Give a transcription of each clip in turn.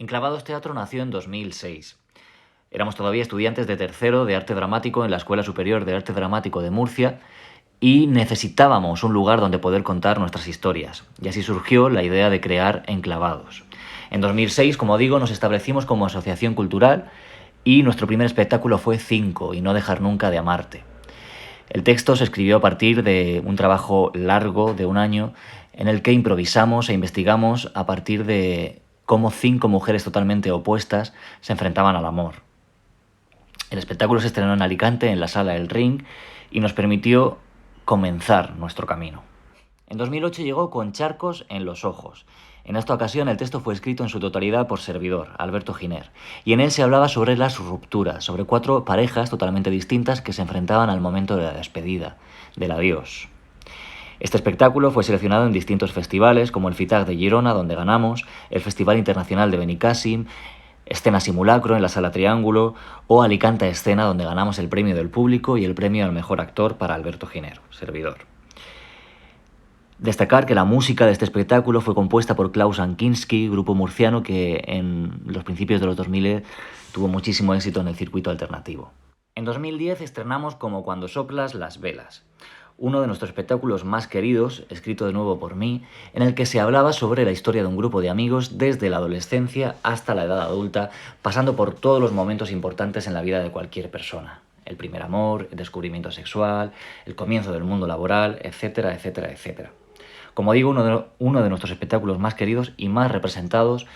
Enclavados Teatro nació en 2006. Éramos todavía estudiantes de tercero de arte dramático en la Escuela Superior de Arte Dramático de Murcia y necesitábamos un lugar donde poder contar nuestras historias. Y así surgió la idea de crear Enclavados. En 2006, como digo, nos establecimos como asociación cultural y nuestro primer espectáculo fue 5 y no dejar nunca de amarte. El texto se escribió a partir de un trabajo largo de un año en el que improvisamos e investigamos a partir de cómo 5 mujeres totalmente opuestas se enfrentaban al amor. El espectáculo se estrenó en Alicante, en la Sala El Ring, y nos permitió comenzar nuestro camino. En 2008 llegó Con charcos en los ojos. En esta ocasión el texto fue escrito en su totalidad por servidor, Alberto Giner, y en él se hablaba sobre las rupturas, sobre 4 parejas totalmente distintas que se enfrentaban al momento de la despedida, del adiós. Este espectáculo fue seleccionado en distintos festivales, como el FITAG de Girona, donde ganamos, el Festival Internacional de Benicàssim, Escena Simulacro en la Sala Triángulo o Alicante Escena, donde ganamos el premio del público y el premio al mejor actor para Alberto Giner, servidor. Destacar que la música de este espectáculo fue compuesta por Klaus Ankinski, grupo murciano que en los principios de los 2000 tuvo muchísimo éxito en el circuito alternativo. En 2010 estrenamos Como cuando soplas las velas, uno de nuestros espectáculos más queridos, escrito de nuevo por mí, en el que se hablaba sobre la historia de un grupo de amigos desde la adolescencia hasta la edad adulta, pasando por todos los momentos importantes en la vida de cualquier persona. El primer amor, el descubrimiento sexual, el comienzo del mundo laboral, etcétera, etcétera, etcétera. Como digo, uno de nuestros espectáculos más queridos y más representados,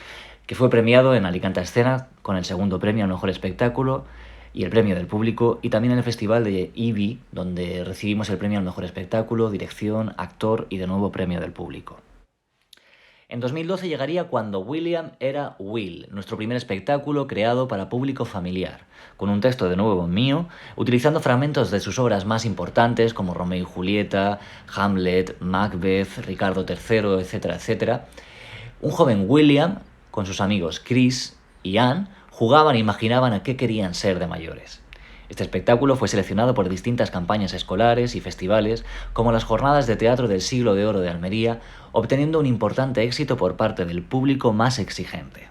que fue premiado en Alicante Escena con el segundo premio al mejor espectáculo y el premio del público, y también en el Festival de IBI, donde recibimos el premio al mejor espectáculo, dirección, actor y de nuevo premio del público. En 2012 llegaría Cuando William era Will, nuestro primer espectáculo creado para público familiar, con un texto de nuevo mío, utilizando fragmentos de sus obras más importantes como Romeo y Julieta, Hamlet, Macbeth, Ricardo III, etcétera, etcétera. Un joven William, con sus amigos Chris y Anne, jugaban e imaginaban a qué querían ser de mayores. Este espectáculo fue seleccionado por distintas campañas escolares y festivales, como las Jornadas de Teatro del Siglo de Oro de Almería, obteniendo un importante éxito por parte del público más exigente.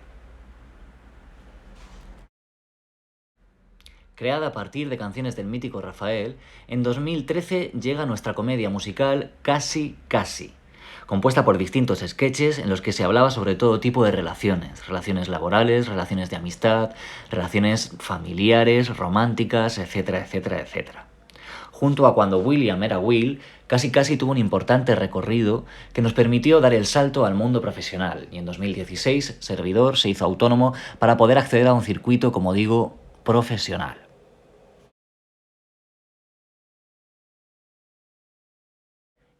Creada a partir de canciones del mítico Rafael, en 2013 llega nuestra comedia musical Casi Casi, compuesta por distintos sketches en los que se hablaba sobre todo tipo de relaciones laborales, relaciones de amistad, relaciones familiares, románticas, etcétera, etcétera, etcétera. Junto a Cuando William era Will, Casi Casi tuvo un importante recorrido que nos permitió dar el salto al mundo profesional, y en 2016 Servidor se hizo autónomo para poder acceder a un circuito, como digo, profesional.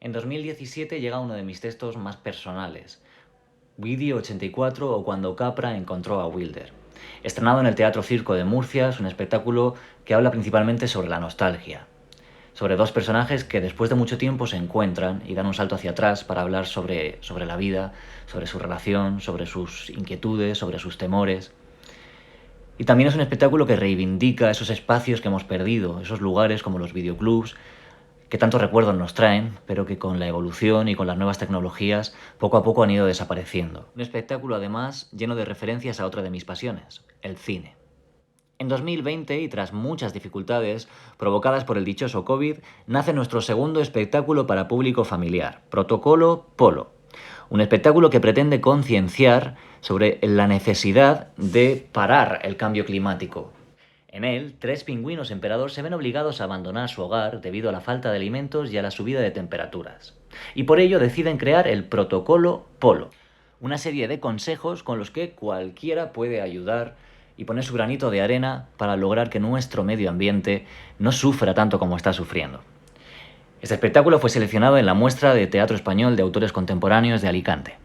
En 2017 llega uno de mis textos más personales, Vídeo 84 o Cuando Capra encontró a Wilder. Estrenado en el Teatro Circo de Murcia, es un espectáculo que habla principalmente sobre la nostalgia, sobre 2 personajes que después de mucho tiempo se encuentran y dan un salto hacia atrás para hablar sobre la vida, sobre su relación, sobre sus inquietudes, sobre sus temores. Y también es un espectáculo que reivindica esos espacios que hemos perdido, esos lugares como los videoclubs, que tantos recuerdos nos traen, pero que con la evolución y con las nuevas tecnologías poco a poco han ido desapareciendo. Un espectáculo además lleno de referencias a otra de mis pasiones, el cine. En 2020, y tras muchas dificultades provocadas por el dichoso COVID, nace nuestro segundo espectáculo para público familiar, Protocolo Polo. Un espectáculo que pretende concienciar sobre la necesidad de parar el cambio climático. En él, 3 pingüinos emperador se ven obligados a abandonar su hogar debido a la falta de alimentos y a la subida de temperaturas. Y por ello deciden crear el Protocolo Polo, una serie de consejos con los que cualquiera puede ayudar y poner su granito de arena para lograr que nuestro medio ambiente no sufra tanto como está sufriendo. Este espectáculo fue seleccionado en la muestra de teatro español de autores contemporáneos de Alicante.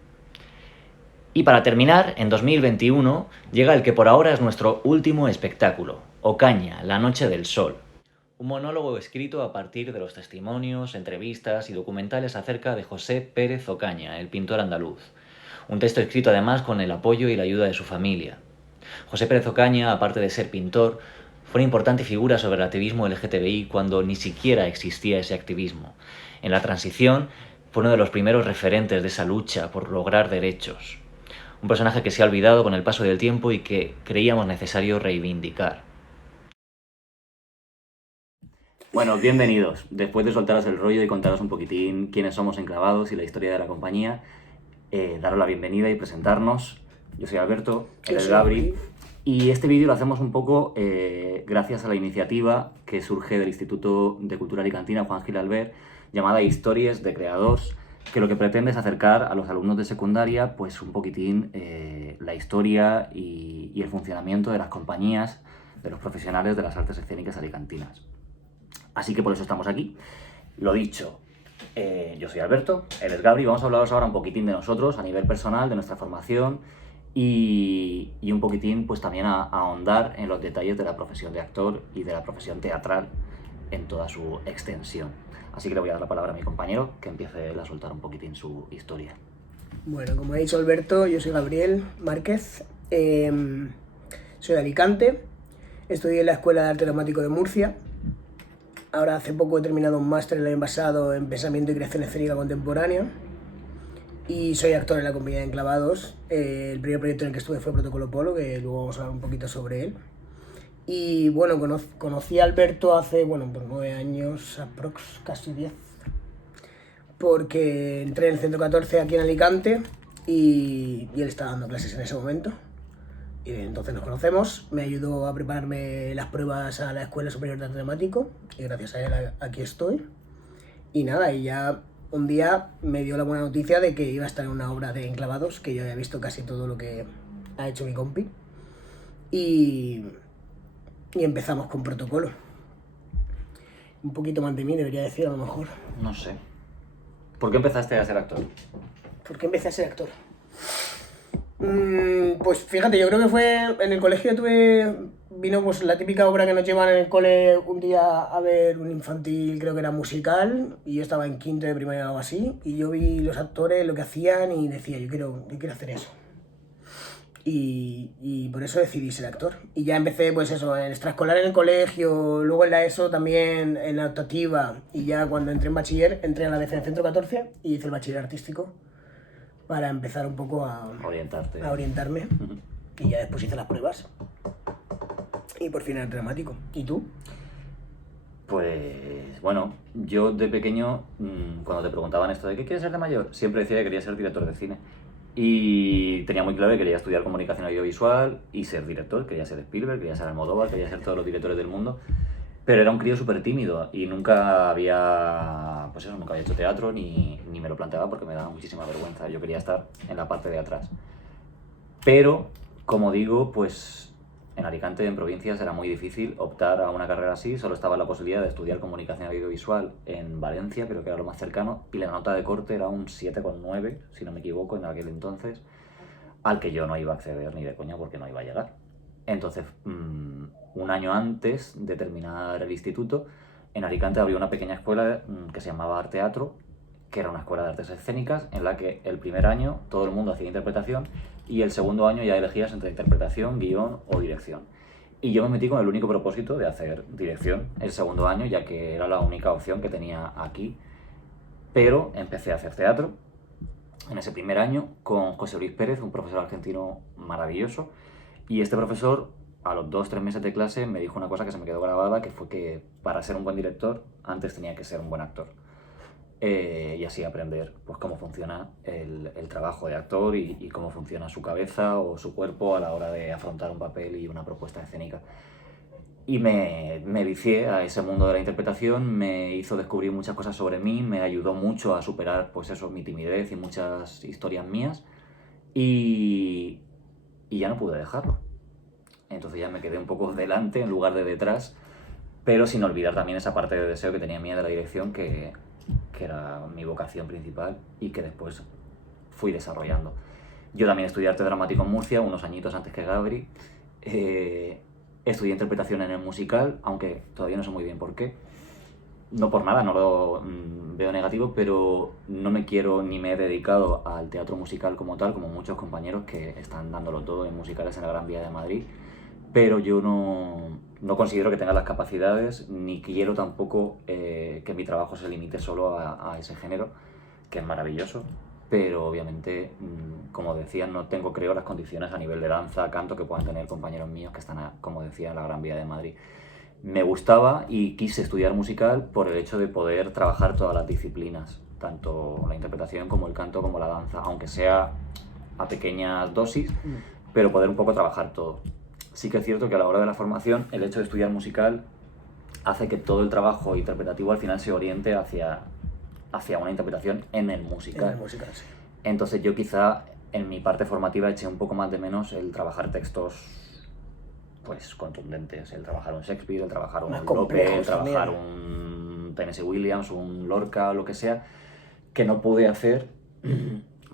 Y para terminar, en 2021 llega el que por ahora es nuestro último espectáculo, Ocaña, la noche del sol. Un monólogo escrito a partir de los testimonios, entrevistas y documentales acerca de José Pérez Ocaña, el pintor andaluz. Un texto escrito además con el apoyo y la ayuda de su familia. José Pérez Ocaña, aparte de ser pintor, fue una importante figura sobre el activismo LGTBI cuando ni siquiera existía ese activismo. En la transición fue uno de los primeros referentes de esa lucha por lograr derechos. un personaje que se ha olvidado con el paso del tiempo y que creíamos necesario reivindicar. Bueno, bienvenidos. Después de soltaros el rollo y contaros un poquitín quiénes somos en Clavados y la historia de la compañía, daros la bienvenida y presentarnos. Yo soy Alberto, él es Gabri, y este vídeo lo hacemos un poco gracias a la iniciativa que surge del Instituto de Cultura Alicantina Juan Gil Albert, llamada Historias de Creadors, que lo que pretende es acercar a los alumnos de secundaria pues un poquitín la historia y el funcionamiento de las compañías, de los profesionales de las artes escénicas alicantinas. Así que por eso estamos aquí. Lo dicho, yo soy Alberto, él es Gabri, vamos a hablaros ahora un poquitín de nosotros a nivel personal, de nuestra formación y un poquitín pues también a ahondar en los detalles de la profesión de actor y de la profesión teatral en toda su extensión. Así que le voy a dar la palabra a mi compañero que empiece él a soltar un poquitín su historia. Bueno, como ha dicho Alberto, yo soy Gabriel Márquez, soy de Alicante, estudié en la Escuela de Arte Dramático de Murcia. Ahora hace poco he terminado un máster el año pasado en Pensamiento y Creación Escénica Contemporánea y soy actor en la compañía de Enclavados. El primer proyecto en el que estuve fue Protocolo Polo, que luego vamos a hablar un poquito sobre él. Y bueno, conocí a Alberto hace, pues 9 años, aprox, casi 10, porque entré en el Centro 14 aquí en Alicante y él estaba dando clases en ese momento. Y entonces nos conocemos, me ayudó a prepararme las pruebas a la Escuela Superior de Arte Dramático y gracias a él aquí estoy. Y nada, y ya un día me dio la buena noticia de que iba a estar en una obra de Enclavados, que yo había visto casi todo lo que ha hecho mi compi. Y empezamos con Protocolo. Un poquito más de mí debería decir a lo mejor. No sé. ¿Por qué empezaste a ser actor? ¿Por qué empecé a ser actor? Pues fíjate, yo creo que fue en el colegio vino pues la típica obra que nos llevan en el cole un día a ver un infantil, creo que era musical, y yo estaba en quinto de primaria o algo así, y yo vi los actores, lo que hacían, y decía, yo quiero hacer eso. Y por eso decidí ser actor. Y ya empecé, pues eso, en extraescolar en el colegio, luego en la ESO también, en la optativa, y ya cuando entré en bachiller, entré a la vez en el Centro 14 y hice el bachiller artístico para empezar un poco a orientarme. Y ya después hice las pruebas. Y por fin era dramático. ¿Y tú? Pues bueno, yo de pequeño, cuando te preguntaban esto de ¿qué quieres ser de mayor? Siempre decía que quería ser director de cine. Y tenía muy claro que quería estudiar comunicación audiovisual y ser director. Quería ser Spielberg, quería ser Almodóvar, quería ser todos los directores del mundo. Pero era un crío súper tímido y nunca había hecho teatro ni me lo planteaba porque me daba muchísima vergüenza. Yo quería estar en la parte de atrás. Pero, como digo, pues en Alicante, en provincias, era muy difícil optar a una carrera así. Solo estaba la posibilidad de estudiar comunicación audiovisual en Valencia, creo que era lo más cercano, y la nota de corte era un 7,9, si no me equivoco, en aquel entonces, al que yo no iba a acceder ni de coña porque no iba a llegar. Entonces, un año antes de terminar el instituto, en Alicante abrió una pequeña escuela que se llamaba Arteatro, que era una escuela de artes escénicas en la que el primer año todo el mundo hacía interpretación y el segundo año ya elegías entre interpretación, guión o dirección. Y yo me metí con el único propósito de hacer dirección el segundo año, ya que era la única opción que tenía aquí. Pero empecé a hacer teatro en ese primer año con José Luis Pérez, un profesor argentino maravilloso. Y este profesor, a los 2-3 meses de clase, me dijo una cosa que se me quedó grabada, que fue que para ser un buen director, antes tenía que ser un buen actor. Y así aprender pues, cómo funciona el trabajo de actor y cómo funciona su cabeza o su cuerpo a la hora de afrontar un papel y una propuesta escénica. Y me vicié a ese mundo de la interpretación, me hizo descubrir muchas cosas sobre mí, me ayudó mucho a superar pues eso, mi timidez y muchas historias mías. Y ya no pude dejarlo. Entonces ya me quedé un poco delante en lugar de detrás, pero sin olvidar también esa parte de deseo que tenía mía de la dirección, que era mi vocación principal y que después fui desarrollando. Yo también estudié arte dramático en Murcia, unos añitos antes que Gabri. Estudié interpretación en el musical, aunque todavía no sé muy bien por qué. No por nada, no lo veo negativo, pero no me quiero ni me he dedicado al teatro musical como tal, como muchos compañeros que están dándolo todo en musicales en la Gran Vía de Madrid. Pero yo no considero que tenga las capacidades, ni quiero tampoco que mi trabajo se limite solo a ese género, que es maravilloso, pero obviamente, como decía, no tengo, creo, las condiciones a nivel de danza, canto, que puedan tener compañeros míos que están, como decía, en la Gran Vía de Madrid. Me gustaba y quise estudiar musical por el hecho de poder trabajar todas las disciplinas, tanto la interpretación como el canto como la danza, aunque sea a pequeñas dosis, pero poder un poco trabajar todo. Sí que es cierto que a la hora de la formación, el hecho de estudiar musical hace que todo el trabajo interpretativo al final se oriente hacia una interpretación en el musical. En el musical, sí. Entonces yo quizá en mi parte formativa eché un poco más de menos el trabajar textos pues contundentes, el trabajar un Shakespeare, el trabajar un Lope, el trabajar un Tennessee Williams, un Lorca, lo que sea, que no pude hacer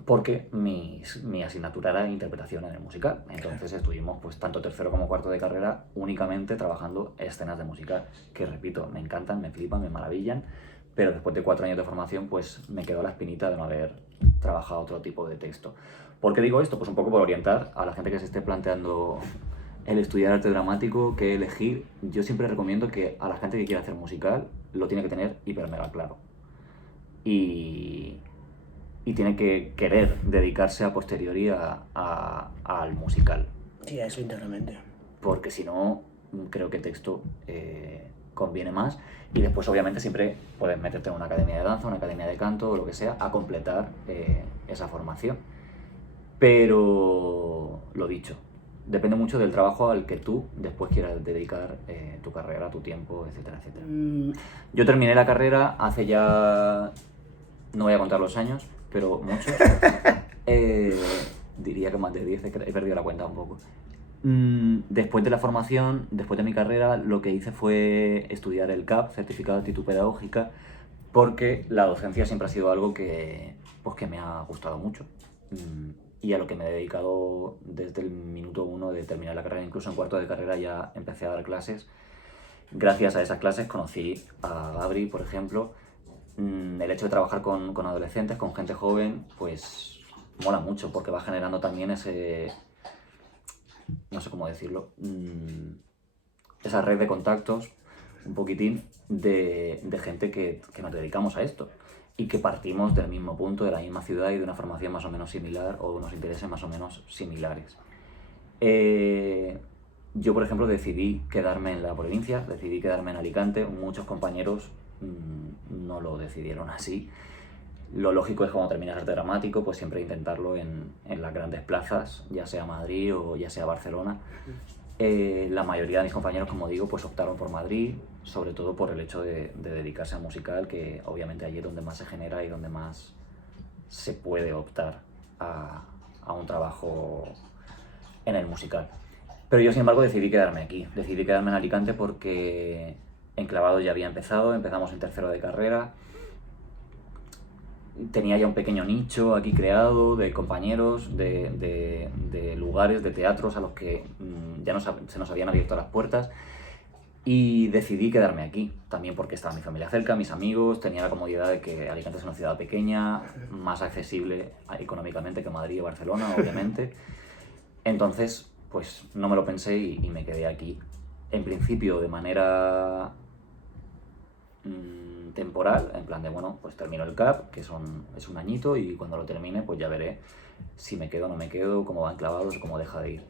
porque mi asignatura era interpretación en el musical. Entonces estuvimos pues tanto tercero como cuarto de carrera únicamente trabajando escenas de musical, que repito, me encantan, me flipan, me maravillan, pero después de 4 años de formación pues me quedó la espinita de no haber trabajado otro tipo de texto. ¿Por qué digo esto? Pues un poco por orientar a la gente que se esté planteando el estudiar arte dramático, qué elegir. Yo siempre recomiendo que a la gente que quiera hacer musical lo tiene que tener hiper mega claro. Y tiene que querer dedicarse a posteriori al musical. Sí, a eso íntegramente. Porque si no, creo que texto conviene más. Y después, obviamente, siempre puedes meterte en una academia de danza, una academia de canto o lo que sea, a completar esa formación. Pero, lo dicho, depende mucho del trabajo al que tú después quieras dedicar tu carrera, tu tiempo, etcétera, etcétera. Yo terminé la carrera hace ya, no voy a contar los años, pero muchos. Diría que más de 10, he perdido la cuenta un poco. Después de la formación, después de mi carrera, lo que hice fue estudiar el CAP, Certificado de Actitud Pedagógica, porque la docencia siempre ha sido algo que me ha gustado mucho. Y a lo que me he dedicado desde el minuto 1 de terminar la carrera, incluso en cuarto de carrera ya empecé a dar clases. Gracias a esas clases conocí a Gabri, por ejemplo. El hecho de trabajar con adolescentes, con gente joven, pues mola mucho porque va generando también ese, no sé cómo decirlo, esa red de contactos, un poquitín, de gente que nos dedicamos a esto y que partimos del mismo punto, de la misma ciudad y de una formación más o menos similar o de unos intereses más o menos similares. Yo, por ejemplo, decidí quedarme en la provincia, decidí quedarme en Alicante. Muchos compañeros no lo decidieron así. Lo lógico es cuando terminas arte dramático, pues siempre intentarlo en las grandes plazas, ya sea Madrid o ya sea Barcelona. La mayoría de mis compañeros, como digo, pues optaron por Madrid, sobre todo por el hecho de dedicarse al musical, que obviamente allí es donde más se genera y donde más se puede optar a un trabajo en el musical. Pero yo, sin embargo, decidí quedarme aquí. Decidí quedarme en Alicante porque Enclavados ya había empezado, empezamos en tercero de carrera. Tenía ya un pequeño nicho aquí creado de compañeros, de lugares, de teatros a los que ya se nos habían abierto las puertas. Y decidí quedarme aquí, también porque estaba mi familia cerca, mis amigos, tenía la comodidad de que Alicante es una ciudad pequeña, más accesible económicamente que Madrid o Barcelona, obviamente. Entonces, pues no me lo pensé y me quedé aquí. En principio, de manera temporal, en plan de, bueno, pues termino el CAP, que es un añito, y cuando lo termine, pues ya veré si me quedo o no me quedo, cómo va Enclavados o cómo deja de ir.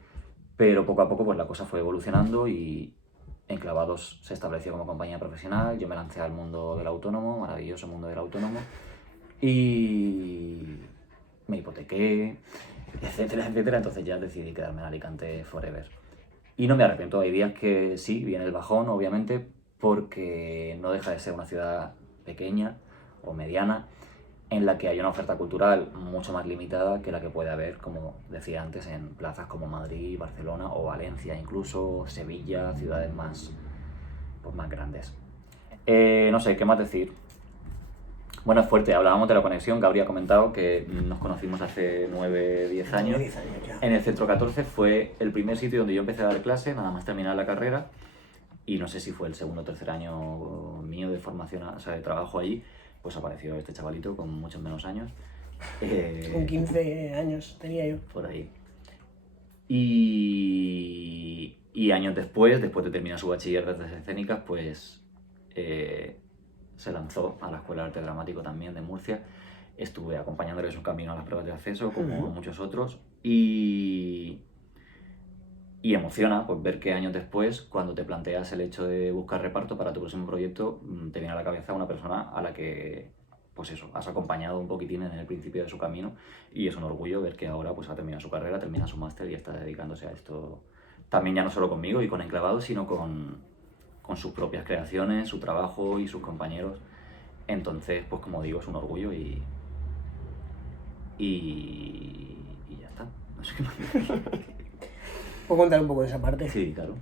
Pero poco a poco, pues la cosa fue evolucionando y Enclavados se estableció como compañía profesional. Yo me lancé al mundo del autónomo, maravilloso mundo del autónomo, y me hipotequé, etcétera, etcétera. Entonces ya decidí quedarme en Alicante forever. Y no me arrepiento. Hay días que sí, viene el bajón, obviamente, porque no deja de ser una ciudad pequeña o mediana en la que hay una oferta cultural mucho más limitada que la que puede haber, como decía antes, en plazas como Madrid, Barcelona o Valencia, incluso Sevilla, ciudades más grandes. No sé, ¿qué más decir? Bueno, es fuerte, hablábamos de la conexión. Gabriel ha comentado que nos conocimos hace 9, 10 años. 10 años ya. En el Centro 14 fue el primer sitio donde yo empecé a dar clase, nada más terminar la carrera. Y no sé si fue el segundo o tercer año mío de formación, o sea, de trabajo allí, pues apareció este chavalito con muchos menos años. Con 15 años tenía yo. Por ahí. Y años después de terminar su bachiller de artes escénicas, pues se lanzó a la Escuela de Arte Dramático también de Murcia. estuve acompañándole en su camino a las pruebas de acceso, como muchos otros, y emociona pues ver que años después, cuando te planteas el hecho de buscar reparto para tu próximo proyecto, te viene a la cabeza una persona a la que, pues eso, has acompañado un poquitín en el principio de su camino, y es un orgullo ver que ahora pues ha terminado su carrera, termina su máster y está dedicándose a esto, también ya no solo conmigo y con Enclavados, sino con sus propias creaciones, su trabajo y sus compañeros. Entonces, pues como digo, es un orgullo y ya está. No sé qué más decir. ¿Puedo contar un poco de esa parte? Sí, claro.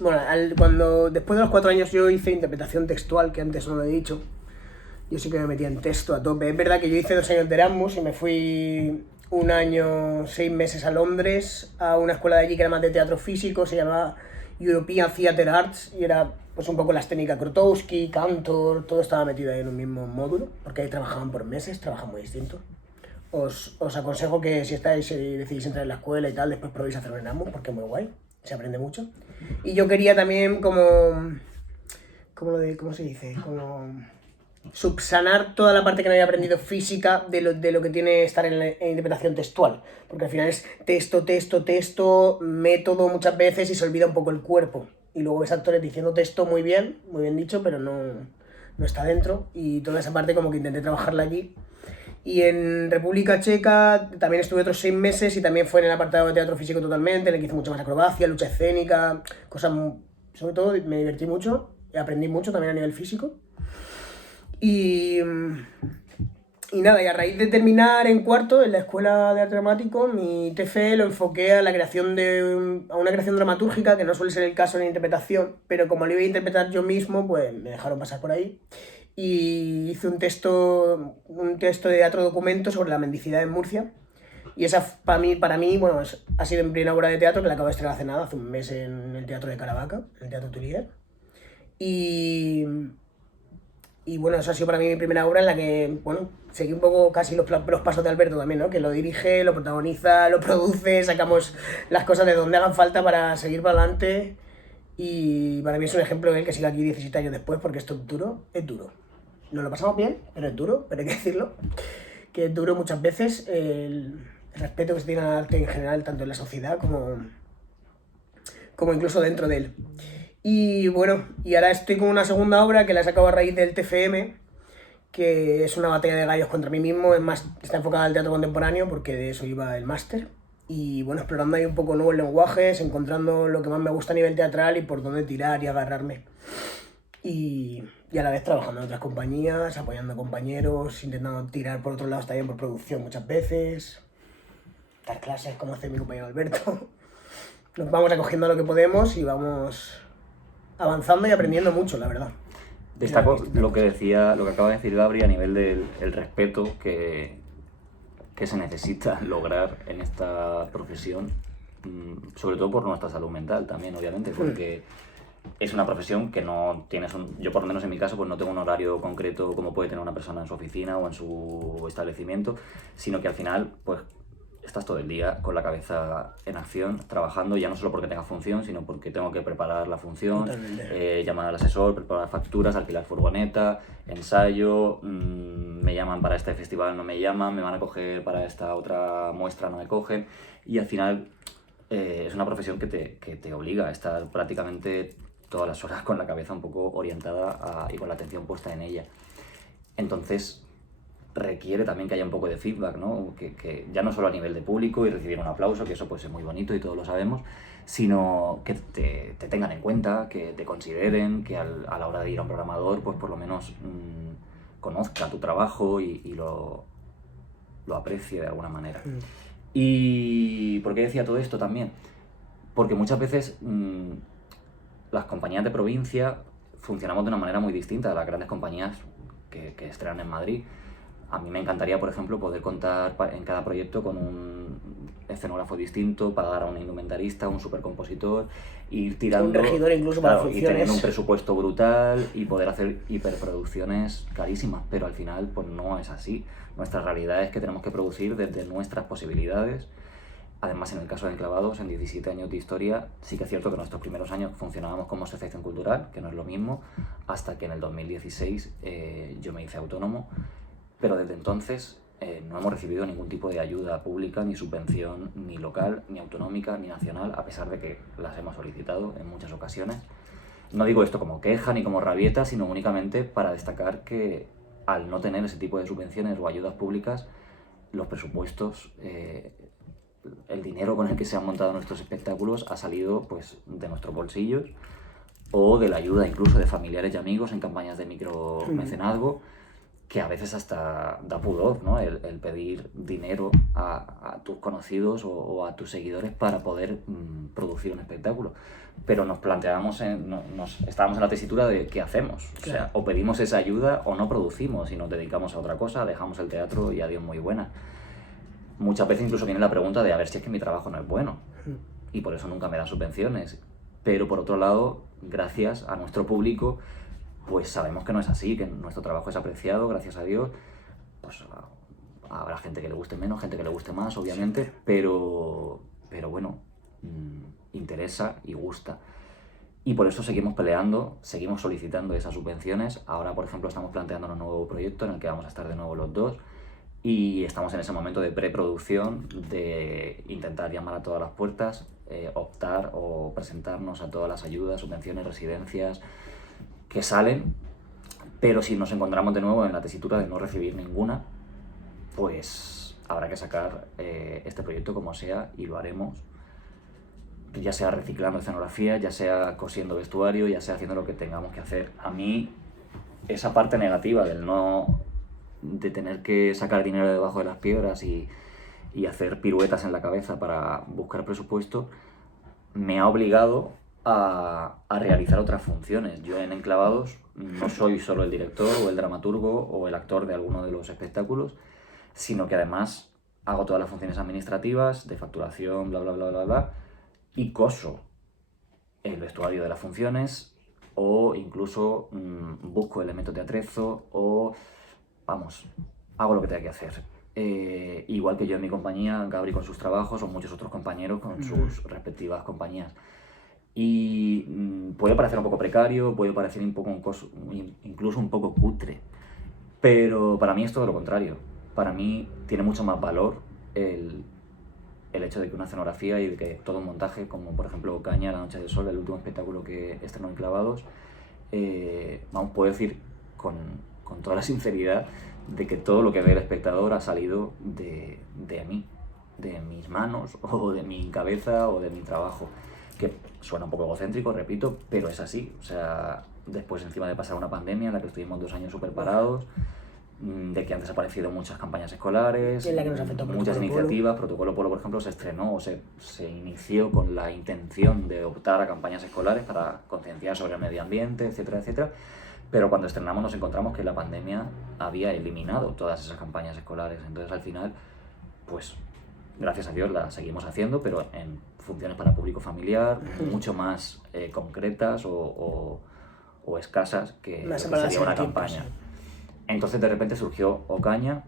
Bueno, cuando después de los 4 años yo hice interpretación textual, que antes no lo he dicho. Yo sí que me metía en texto a tope. Es verdad que yo hice 2 años de Erasmus y me fui 1 año, 6 meses a Londres, a una escuela de allí que era más de teatro físico, se llamaba European Theatre Arts, y era pues un poco las técnicas Grotowski, Cantor, todo estaba metido ahí en un mismo módulo, porque ahí trabajaban por meses, trabajan muy distinto. Os aconsejo que si decidís entrar en la escuela y tal, después probéis hacer un Erasmus, porque es muy guay, se aprende mucho. Y yo quería también ¿cómo se dice? Como subsanar toda la parte que no había aprendido física de lo que tiene estar en interpretación textual, porque al final es texto, método muchas veces y se olvida un poco el cuerpo, y luego ves actores diciendo texto muy bien dicho, pero no está dentro, y toda esa parte como que intenté trabajarla allí. Y en República Checa también estuve otros 6 meses y también fue en el apartado de teatro físico totalmente, en el que hice mucho más acrobacia, lucha escénica, cosas, sobre todo me divertí mucho y aprendí mucho también a nivel físico. Y nada, y a raíz de terminar en cuarto en la Escuela de Arte Dramático, mi TFE lo enfoqué a la creación a una creación dramatúrgica, que no suele ser el caso en la interpretación, pero como lo iba a interpretar yo mismo, pues me dejaron pasar por ahí. Y hice un texto de teatro documento sobre la mendicidad en Murcia. Y esa para mí bueno, ha sido mi primera obra de teatro, que la acabo de estrenar hace nada, hace un mes en el Teatro de Caravaca, en el Teatro Tulier. Y bueno, eso ha sido para mí mi primera obra en la que, bueno, seguí un poco casi los pasos de Alberto también, ¿no? Que lo dirige, lo protagoniza, lo produce, sacamos las cosas de donde hagan falta para seguir para adelante. Y para mí es un ejemplo de él que sigue aquí 17 años después, porque esto es duro. Nos lo pasamos bien, pero es duro, pero hay que decirlo. Que es duro muchas veces el respeto que se tiene al arte en general, tanto en la sociedad como incluso dentro de él. Y bueno, y ahora estoy con una segunda obra que la he sacado a raíz del TFM, que es una batalla de gallos contra mí mismo, es más, está enfocada al teatro contemporáneo, porque de eso iba el máster. Y bueno, explorando ahí un poco nuevos lenguajes, encontrando lo que más me gusta a nivel teatral y por dónde tirar y agarrarme. Y a la vez trabajando en otras compañías, apoyando a compañeros, intentando tirar por otros lados también por producción muchas veces, dar clases como hace mi compañero Alberto. Nos vamos acogiendo lo que podemos y vamos avanzando y aprendiendo mucho, la verdad. Destaco lo que acaba de decir Gabri a nivel del respeto que se necesita lograr en esta profesión, sobre todo por nuestra salud mental también, obviamente, porque es una profesión que no tienes yo por lo menos en mi caso pues no tengo un horario concreto como puede tener una persona en su oficina o en su establecimiento, sino que al final pues estás todo el día con la cabeza en acción, trabajando, ya no solo porque tenga función, sino porque tengo que preparar la función, llamar al asesor, preparar facturas, alquilar furgoneta, ensayo, me llaman para este festival, no me llaman, me van a coger para esta otra muestra, no me cogen, y al final es una profesión que te obliga a estar prácticamente todas las horas con la cabeza un poco orientada y con la atención puesta en ella. Entonces requiere también que haya un poco de feedback, ¿no? Que ya no solo a nivel de público y recibir un aplauso, que eso pues es muy bonito y todos lo sabemos, sino que te tengan en cuenta, que te consideren, que a la hora de ir a un programador pues por lo menos conozca tu trabajo y lo aprecie de alguna manera. ¿Y por qué decía todo esto también? Porque muchas veces las compañías de provincia funcionamos de una manera muy distinta a las grandes compañías que estrenan en Madrid. A mí me encantaría, por ejemplo, poder contar en cada proyecto con un escenógrafo distinto, pagar a un indumentarista, un supercompositor, ir tirando... Un regidor incluso para funciones. Y tener un presupuesto brutal y poder hacer hiperproducciones carísimas, pero al final pues no es así. Nuestra realidad es que tenemos que producir desde nuestras posibilidades Además, en el caso de Enclavados, en 17 años de historia, sí que es cierto que en nuestros primeros años funcionábamos como asociación cultural, que no es lo mismo, hasta que en el 2016 yo me hice autónomo, pero desde entonces no hemos recibido ningún tipo de ayuda pública, ni subvención, ni local, ni autonómica, ni nacional, a pesar de que las hemos solicitado en muchas ocasiones. No digo esto como queja ni como rabieta, sino únicamente para destacar que al no tener ese tipo de subvenciones o ayudas públicas, los presupuestos, el dinero con el que se han montado nuestros espectáculos ha salido pues de nuestros bolsillos o de la ayuda incluso de familiares y amigos en campañas de micromecenazgo, que a veces hasta da pudor, ¿no? El pedir dinero a tus conocidos o a tus seguidores para poder producir un espectáculo. Pero nos planteábamos, estábamos en la tesitura de qué hacemos. O sea, o pedimos esa ayuda o no producimos y nos dedicamos a otra cosa, dejamos el teatro y adiós muy buena. Muchas veces incluso viene la pregunta de a ver si es que mi trabajo no es bueno y por eso nunca me dan subvenciones. Pero por otro lado, gracias a nuestro público, pues sabemos que no es así, que nuestro trabajo es apreciado, gracias a Dios. Pues habrá gente que le guste menos, gente que le guste más, obviamente, pero bueno, interesa y gusta. Y por eso seguimos peleando, seguimos solicitando esas subvenciones. Ahora, por ejemplo, estamos planteando un nuevo proyecto en el que vamos a estar de nuevo los dos. Y estamos en ese momento de preproducción, de intentar llamar a todas las puertas, optar o presentarnos a todas las ayudas, subvenciones, residencias que salen, pero si nos encontramos de nuevo en la tesitura de no recibir ninguna, pues habrá que sacar este proyecto como sea y lo haremos, ya sea reciclando escenografía, ya sea cosiendo vestuario, ya sea haciendo lo que tengamos que hacer. A mí esa parte negativa de tener que sacar dinero debajo de las piedras y hacer piruetas en la cabeza para buscar presupuesto, me ha obligado a realizar otras funciones. Yo en Enclavados no soy solo el director o el dramaturgo o el actor de alguno de los espectáculos, sino que además hago todas las funciones administrativas, de facturación, bla, bla, bla, bla, bla, y coso el vestuario de las funciones o incluso busco elementos de atrezo o vamos, hago lo que tenga que hacer. Igual que yo en mi compañía, Gabri con sus trabajos o muchos otros compañeros con sus respectivas compañías. Y puede parecer un poco precario, puede parecer incluso un poco cutre, pero para mí es todo lo contrario. Para mí tiene mucho más valor el hecho de que una escenografía y de que todo un montaje, como por ejemplo Ocaña, La Noche del Sol, el último espectáculo que estrenó Enclavados, puedo decir con toda la sinceridad de que todo lo que ve el espectador ha salido de mí, de mis manos o de mi cabeza o de mi trabajo, que suena un poco egocéntrico, repito, pero es así. O sea, después encima de pasar una pandemia en la que estuvimos 2 años súper parados, de que han desaparecido muchas campañas escolares, en la que nos afectó muchas iniciativas. Protocolo Polo, por ejemplo, se estrenó o se inició con la intención de optar a campañas escolares para concienciar sobre el medio ambiente, etcétera, etcétera. Pero cuando estrenamos nos encontramos que la pandemia había eliminado todas esas campañas escolares. Entonces al final, pues gracias a Dios las seguimos haciendo, pero en funciones para público familiar, mucho más concretas o escasas que sería una campaña. Sí. Entonces de repente surgió Ocaña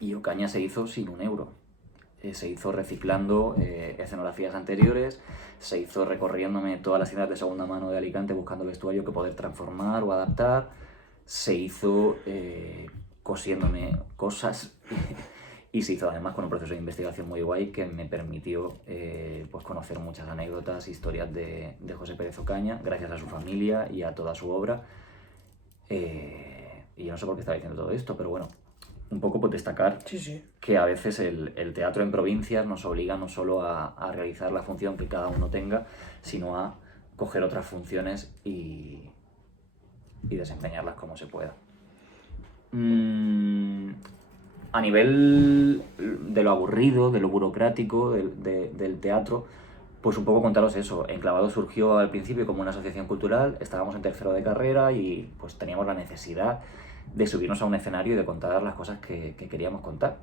y Ocaña se hizo sin un euro. Se hizo reciclando escenografías anteriores, se hizo recorriéndome todas las tiendas de segunda mano de Alicante buscando vestuario que poder transformar o adaptar, se hizo cosiéndome cosas y se hizo además con un proceso de investigación muy guay que me permitió pues conocer muchas anécdotas, historias de José Pérez Ocaña, gracias a su familia y a toda su obra. Y yo no sé por qué estaba diciendo todo esto, pero bueno, un poco por destacar que a veces el teatro en provincias nos obliga no solo a realizar la función que cada uno tenga, sino a coger otras funciones y desempeñarlas como se pueda. A nivel de lo aburrido, de lo burocrático del teatro, pues un poco contaros eso. Enclavados surgió al principio como una asociación cultural, estábamos en tercero de carrera y pues teníamos la necesidad de subirnos a un escenario y de contar las cosas que queríamos contar.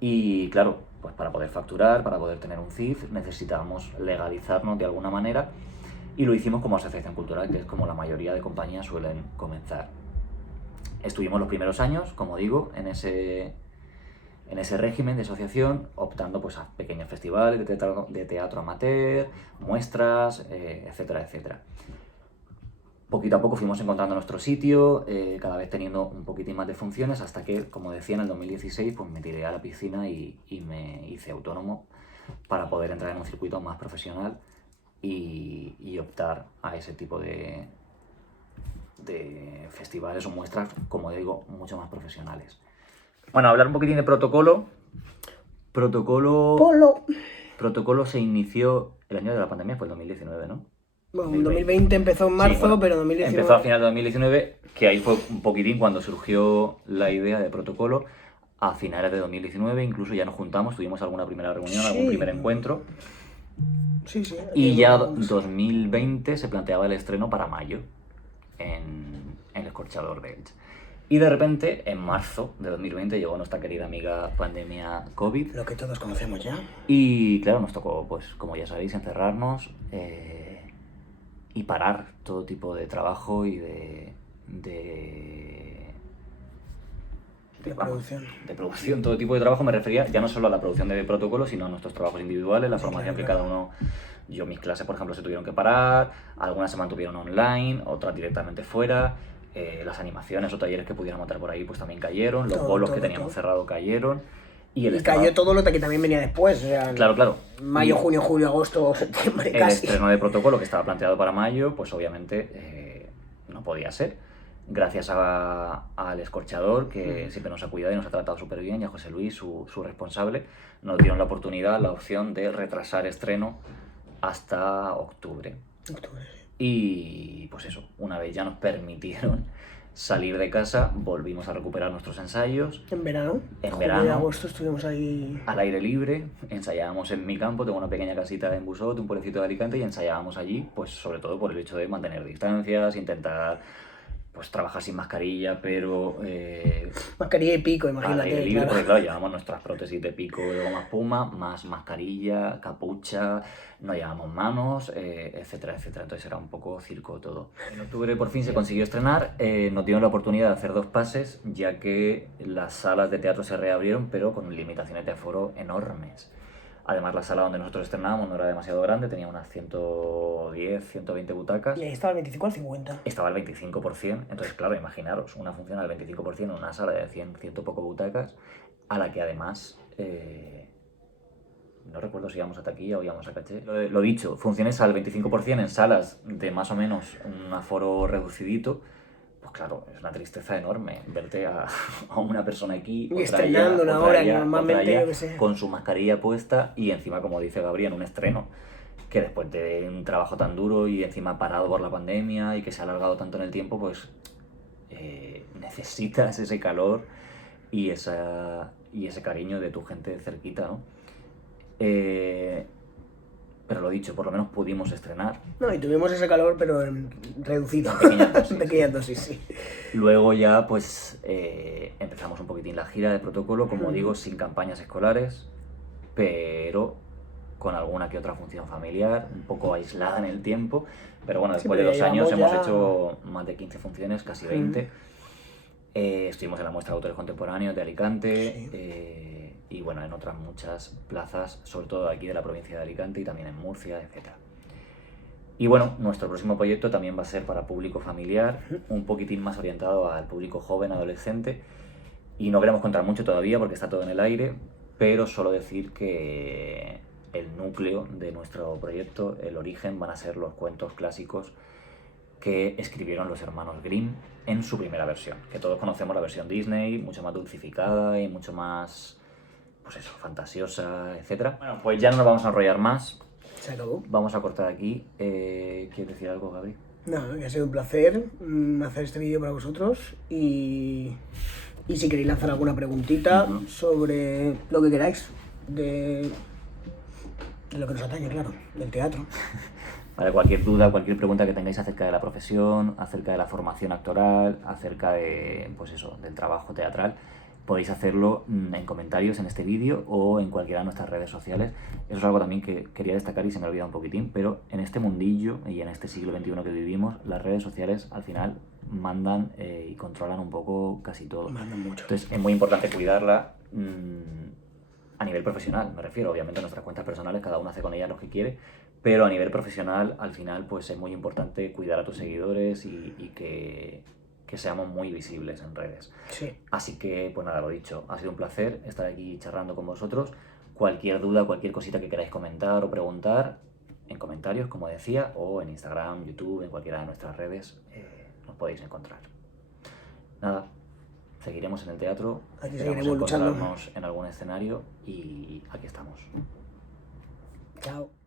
Y claro, pues para poder facturar, para poder tener un CIF, necesitábamos legalizarnos de alguna manera y lo hicimos como asociación cultural, que es como la mayoría de compañías suelen comenzar. Estuvimos los primeros años, como digo, en ese en ese régimen de asociación, optando pues a pequeños festivales de teatro amateur, muestras, etcétera, etcétera. Poquito a poco fuimos encontrando nuestro sitio, cada vez teniendo un poquitín más de funciones, hasta que, como decía, en el 2016 pues me tiré a la piscina y me hice autónomo para poder entrar en un circuito más profesional y optar a ese tipo de festivales o muestras, como digo, mucho más profesionales. Bueno, hablar un poquitín de protocolo. Polo. Protocolo se inició el año de la pandemia, fue el 2019, ¿no? Bueno, 2020 empezó en marzo, Sí, bueno, pero 2019... Empezó a final de 2019, que ahí fue un poquitín cuando surgió la idea de protocolo. A finales de 2019 incluso ya nos juntamos, tuvimos alguna primera reunión, algún primer encuentro. Sí. Y ya 2020 se planteaba el estreno para mayo en El Escorchador de Elche. Y de repente, en marzo de 2020, llegó nuestra querida amiga pandemia COVID. Lo que todos conocemos ya. Y claro, nos tocó, pues como ya sabéis, encerrarnos y parar todo tipo de trabajo y de producción, todo tipo de trabajo. Me refería ya no solo a la producción de protocolos, sino a nuestros trabajos individuales, la formación que cada uno... Yo, mis clases, por ejemplo, se tuvieron que parar, algunas se mantuvieron online, otras directamente fuera, las animaciones o talleres que pudieran montar por ahí pues también cayeron, los bolos que teníamos cerrado cayeron. Y cayó todo lo que también venía después, o sea, claro. Mayo, junio, julio, agosto, septiembre, casi. El estreno de protocolo que estaba planteado para mayo, pues obviamente no podía ser. Gracias al Escorchador, que siempre nos ha cuidado y nos ha tratado súper bien, y a José Luis, su responsable, nos dieron la oportunidad, la opción de retrasar estreno hasta octubre. Y pues eso, una vez ya nos permitieron salir de casa, volvimos a recuperar nuestros ensayos. En verano. En verano. En agosto estuvimos ahí. Al aire libre, ensayábamos en mi campo, tengo una pequeña casita en Busot, un pueblecito de Alicante, y ensayábamos allí, pues sobre todo por el hecho de mantener distancias, intentar pues trabajar sin mascarilla, pero... mascarilla y pico, imagínate. Al aire libre, porque claro, llevamos nuestras prótesis de pico de goma espuma, más mascarilla, capucha, no llevamos manos, etcétera, etcétera. Entonces era un poco circo todo. En octubre por fin se consiguió estrenar, nos dieron la oportunidad de hacer 2 pases, ya que las salas de teatro se reabrieron, pero con limitaciones de aforo enormes. Además, la sala donde nosotros estrenábamos no era demasiado grande, tenía unas 110, 120 butacas. Y ahí estaba el 25 al 50. Estaba el 25%, entonces claro, imaginaros, una función al 25% en una sala de 100 poco butacas, a la que además, no recuerdo si íbamos a taquilla o íbamos a caché. Lo dicho, funciones al 25% en salas de más o menos un aforo reducidito. Pues claro, es una tristeza enorme verte a una persona aquí, y estrenando una hora que normalmente, allá, yo que sé, con su mascarilla puesta y encima, como dice Gabriel, un estreno que después de un trabajo tan duro y encima parado por la pandemia y que se ha alargado tanto en el tiempo, pues necesitas ese calor y ese cariño de tu gente cerquita, ¿no? Pero lo dicho, por lo menos pudimos estrenar. No, y tuvimos ese calor, pero reducido. En pequeñas dosis, sí. Luego ya, pues, empezamos un poquitín la gira de protocolo, como digo, sin campañas escolares, pero con alguna que otra función familiar, un poco aislada en el tiempo. Pero bueno, después de 2 años hemos hecho más de 15 funciones, casi 20. Estuvimos en la muestra de autores contemporáneos de Alicante, y bueno, en otras muchas plazas, sobre todo aquí de la provincia de Alicante y también en Murcia, etc. Y bueno, nuestro próximo proyecto también va a ser para público familiar, un poquitín más orientado al público joven, adolescente, y no queremos contar mucho todavía porque está todo en el aire, pero solo decir que el núcleo de nuestro proyecto, el origen, van a ser los cuentos clásicos que escribieron los hermanos Grimm en su primera versión, que todos conocemos la versión Disney, mucho más dulcificada y mucho más, pues eso, fantasiosa, etc. Bueno, pues ya no nos vamos a enrollar más. Se acabó. Vamos a cortar aquí. ¿Quieres decir algo, Gabriel? No, que ha sido un placer hacer este vídeo para vosotros y si queréis lanzar alguna preguntita sobre lo que queráis de lo que nos atañe, claro, del teatro. Vale, cualquier duda, cualquier pregunta que tengáis acerca de la profesión, acerca de la formación actoral, acerca de, pues eso, del trabajo teatral, podéis hacerlo en comentarios en este vídeo o en cualquiera de nuestras redes sociales. Eso es algo también que quería destacar y se me ha olvidado un poquitín, pero en este mundillo y en este siglo XXI que vivimos, las redes sociales al final mandan y controlan un poco casi todo. Mandan mucho. Entonces es muy importante cuidarla a nivel profesional, me refiero. Obviamente en nuestras cuentas personales cada uno hace con ellas lo que quiere, pero a nivel profesional al final pues es muy importante cuidar a tus seguidores y que seamos muy visibles en redes. Sí. Así que, pues nada, lo dicho, ha sido un placer estar aquí charlando con vosotros. Cualquier duda, cualquier cosita que queráis comentar o preguntar, en comentarios, como decía, o en Instagram, YouTube, en cualquiera de nuestras redes, nos podéis encontrar. Nada, seguiremos en el teatro, Aquí esperamos seguiremos luchando. encontrarnos en algún escenario y aquí estamos. Chao.